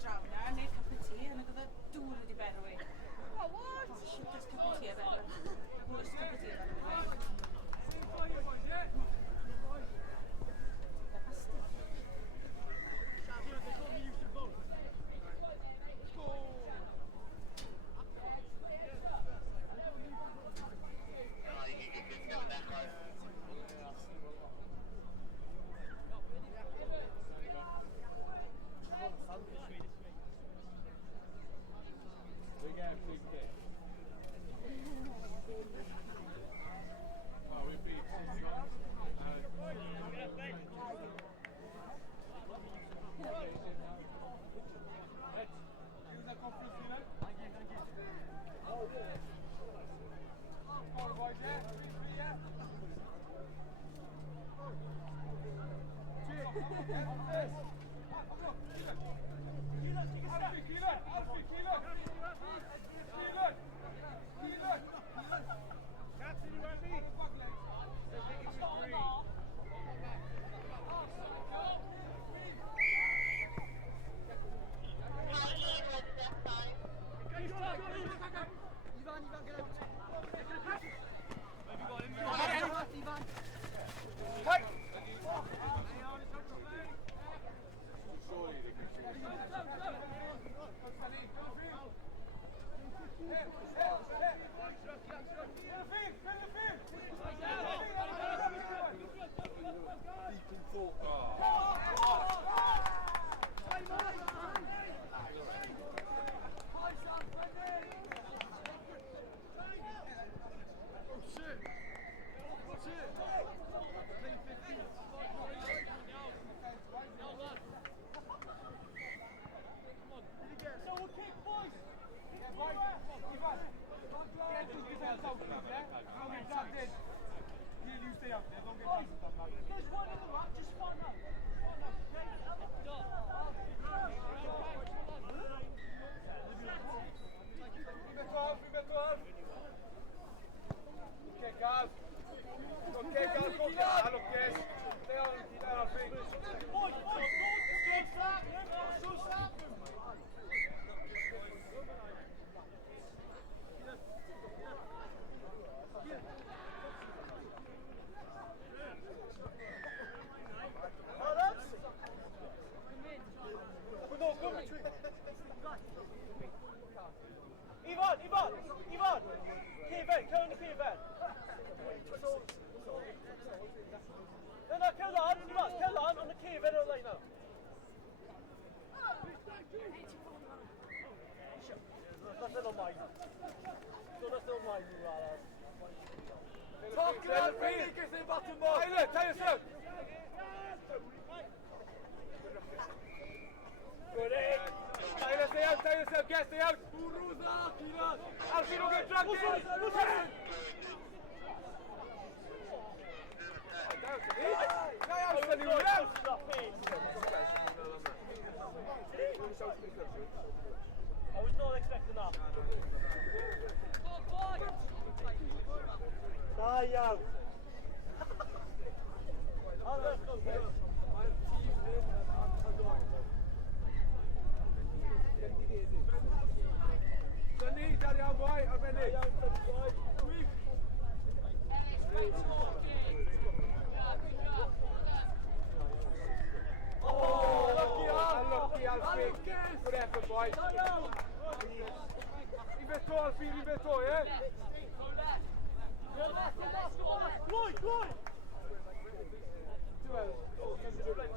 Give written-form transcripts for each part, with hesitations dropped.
draw na, a neud cup of tea, a nag oedd y dŵr wedi berwi. Oh, what? Oh, shit, there's cup of tea a berwi. Worst cup of tea a berwi. The pasta. We get a big kick. Oh, we beat Use that conference, you know? Thank you. Oh, yeah. Come on, boys, yeah? 3-3, yeah? Captain, you want me? I think it was green. Ivan, get out. Ivan. Hey! Deep in thought. Oh shit! What's it? Play 15. So we'll kick, boys! Yeah, boys! Get to defense out, please, yeah? Now we're trapped in. Here, you stay out there, don't get decent on that. There's one in the rack, just one now. Ok, Gaz. Ok, Gaz, contra. Ok. Stay on, keep that on feet. Boys, stay flat. So flat. Ivan! Kevin, come on, Kevin. No, kill on the Kevin right now. Nothing on mine. Nothing on mine, you lads. Talk about Phoenix in the bottom ball. Hey, look, tell yourself. Good egg. Stay out, tell yourself, get stay out. Alfie, don't get dragged in. I was not expecting that. Die out. Let's go. Sunny, daddy on boy, Benny. Oh, lucky Alfie. Good effort, boy. Rivetto, Alfie, rivetto, yeah? Lloyd!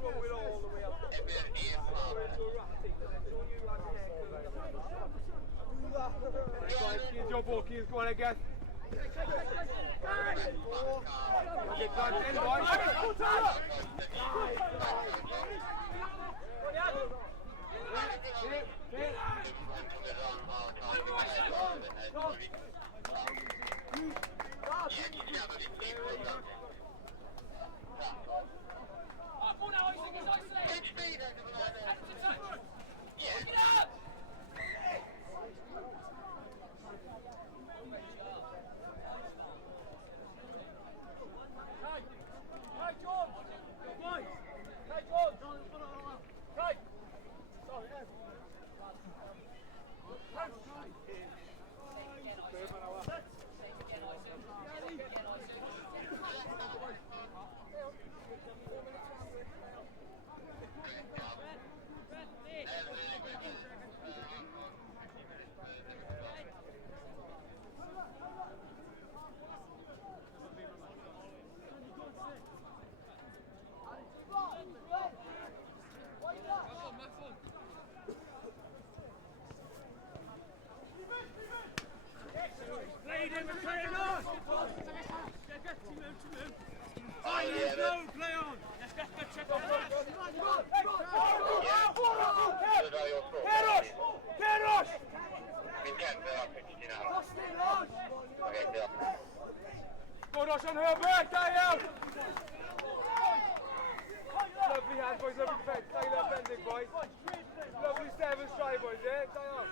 Throw it all the way up. Keys, your ball, Keys, go on again. Get guns in, boys. Oh, now he's isolated. Yeah. Get up! Hey, John! Hey, John! Go Ross on Herbert, Dale! Lovely hand boys, lovely defence. Dale up bending boys. Lovely 7 stride boys, yeah? Dale.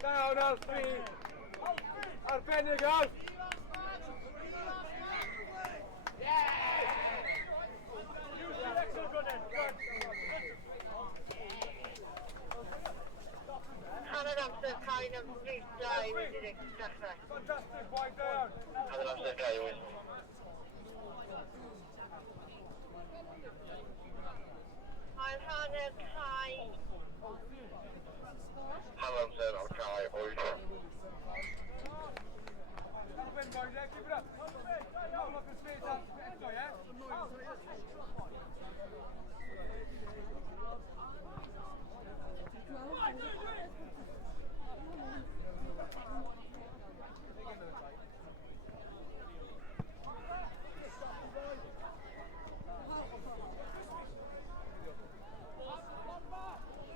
Down, Alfie! Arbennig, Alf! Hanner amser kind of freestyle wedi dechrau. Fantastic, wide down! Hanner amser gau Owen. Mae'r hanner cau. Hanner amser o'r gau Owen. Alfin, boys, yeah, keep it up! Now look at space, Alf, eto, yeah?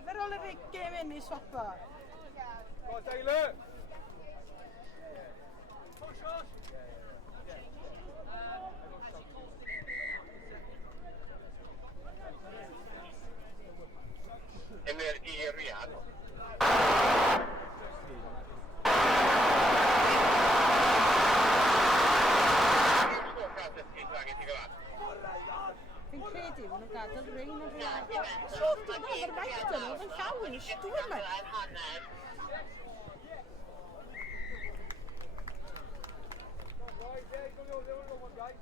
Ver håller Rikke in i soppa. Go, Taylor! Ymer i Riad. Fi'n credu maen nhw'n gadael rein yn rhaid. Sŵr, dwi'n meddwl mae'r maith dyn nhw, fe'n llawn i stwyr yma. Hanner. Boys, yeah, go one, guys.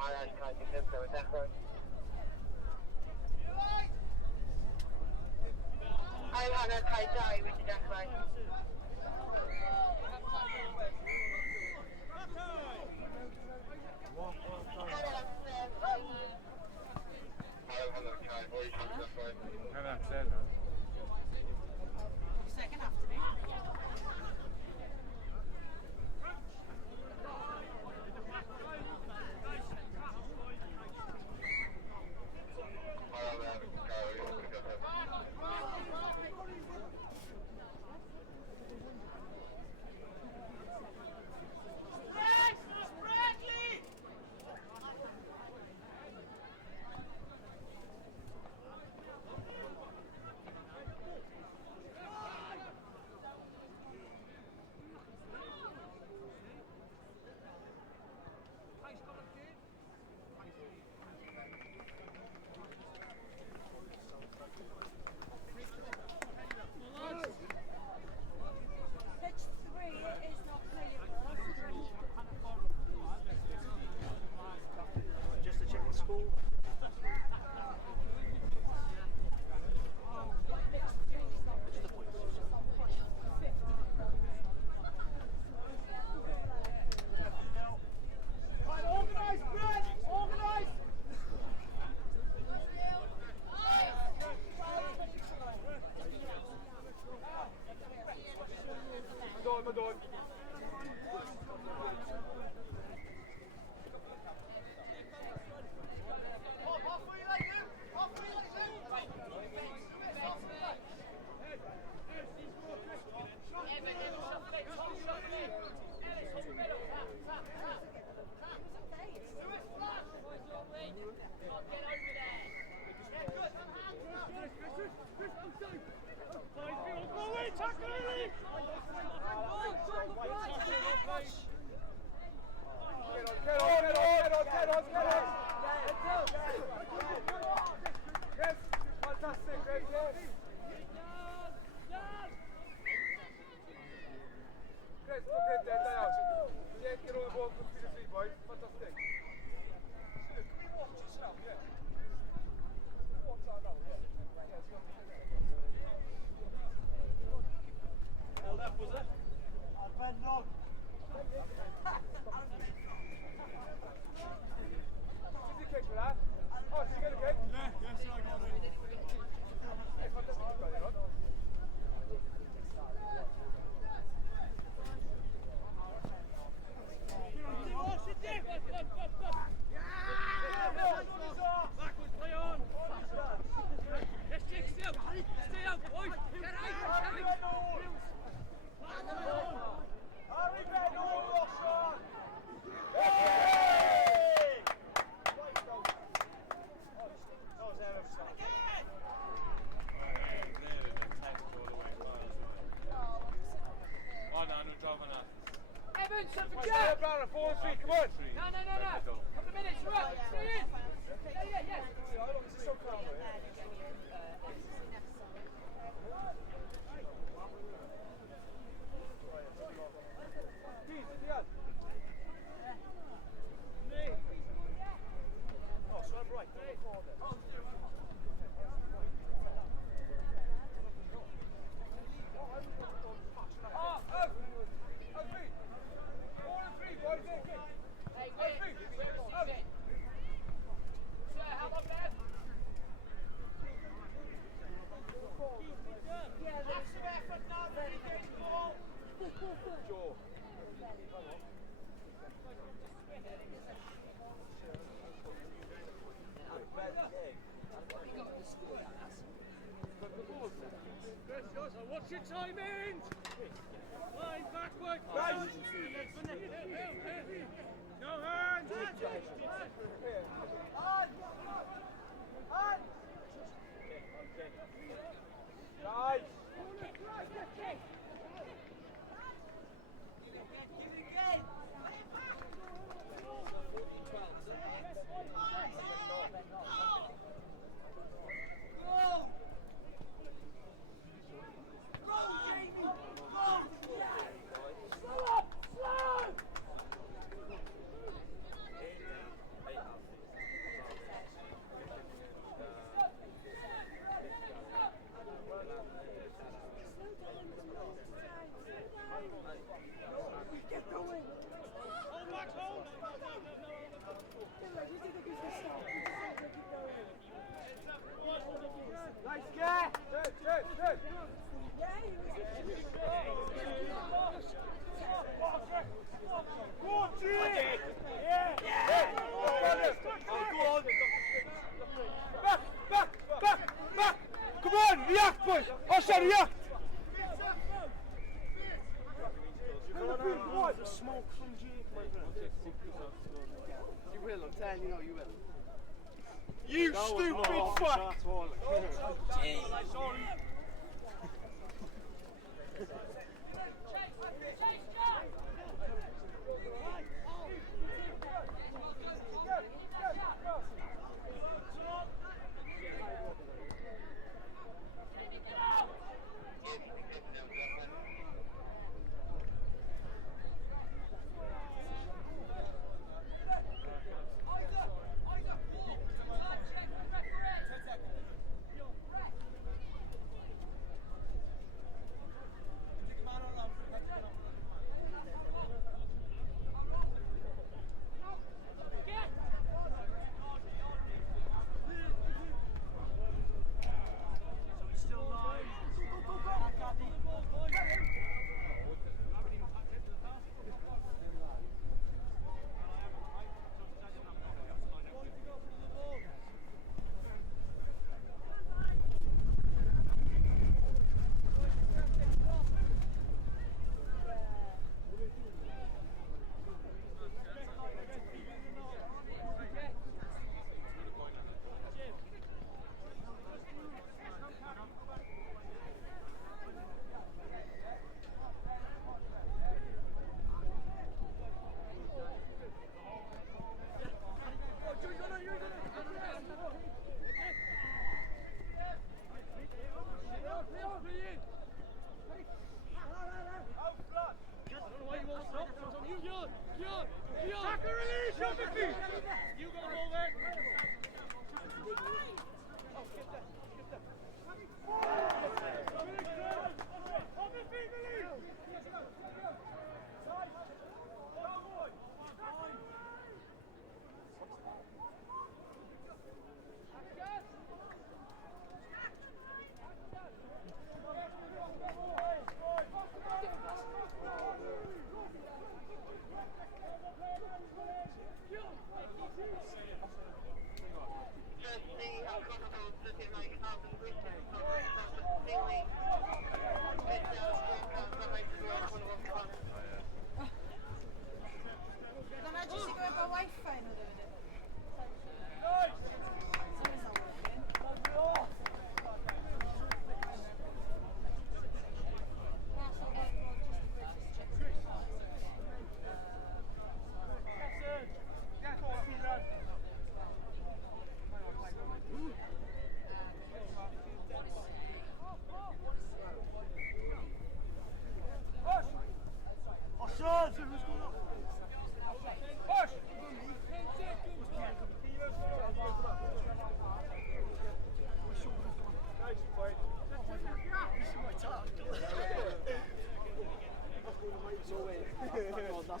Hanner cael ei ddefnyddio yn dechrau. Ail hanner cau 2 wedi dechrau. Hanner amser. Hanner cael Owen yn dechrau. Hanner amser, no? Second half to me. Hanner cael Owen yn dechrau. Did you kick for that? Oh, did you get a kick? Yeah, yes, I got it. Hey, fantastic, you got it, right? Backwards, play on. Yes, Jake, stay out. Stay out, boys. Get out. Harry Bennell! Harry Bennell, Roshan! Hey! Oh, no, no drama now. Evans, set for Right, Jack. stay up, 4 and 3, come on! No. Couple of minutes, right? Stay in. Yeah. This is so calm, mate. Keys, in the end. Oh, so I'm right. Joe. What's your timing? Line backward. Right. No hands. Nice. Nice catch! Good. Go on, G! Yeah! Go on! Back! Come on, react, boys! Osha, react! The smoke from Jake, my friend. You will, I'm telling you now, you will. You stupid fuck! Sorry.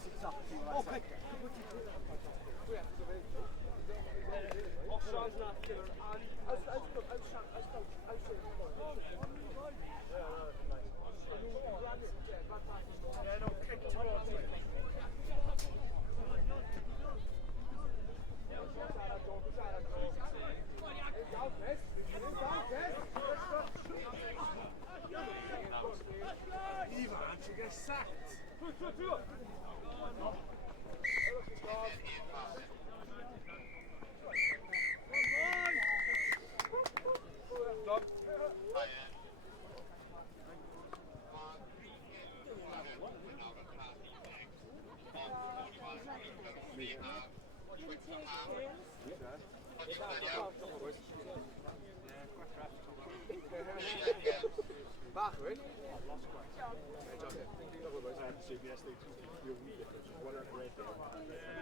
That's exactly what I said. Offside's not killer. Yeah, no, kick towards it. Ivan should get sacked. Stop. Bach, right? CBS, they 2 year week, one red.